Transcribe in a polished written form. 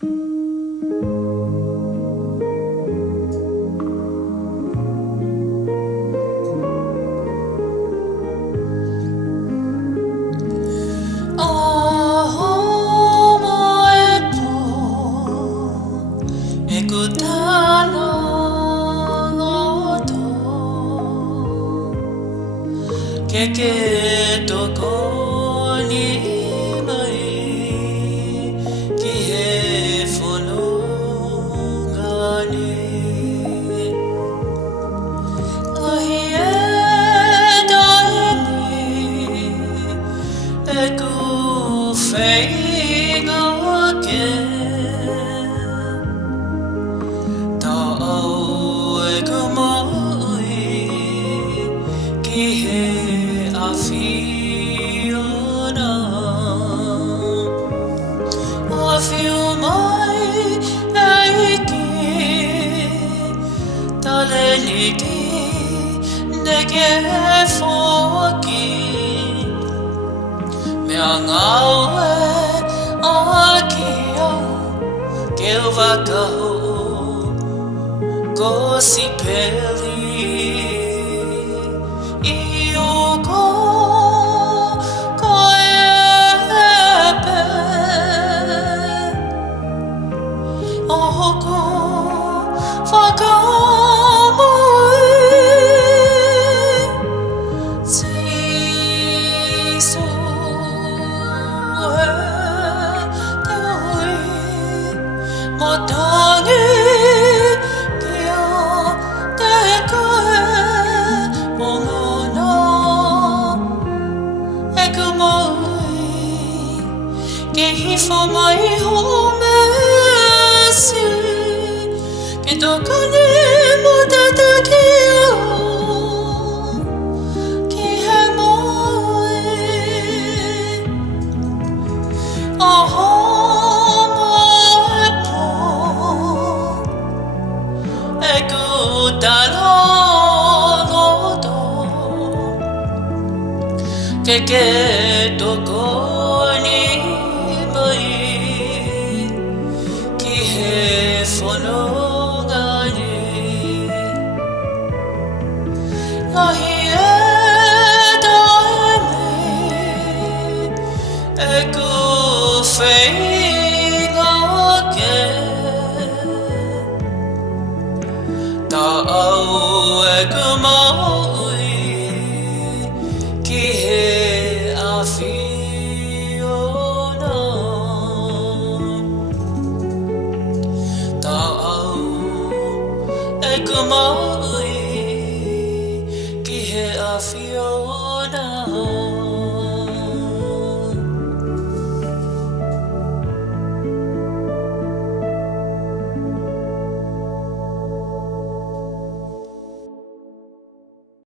Aho moe po eku Talaloto ke toko ni mai ki he whanongani ahi e daini eku whainga ke ta'au eku moe ki he awhiona awhiu mai eiki taleniki neke whoki mea ngau e akia ke wakaho ko si peli I oko ko epe oko whakamoe Sisu e te hui motangi kia te koe ongona eku moe ke hifo mai home si ke tokani mo te kia ki he moe aho moe po eku Talaloto ke toko ni mai ki he whanongani ahi e daimi eku whainga ke ta'au eku moe ki he awhiona ta'au eku moe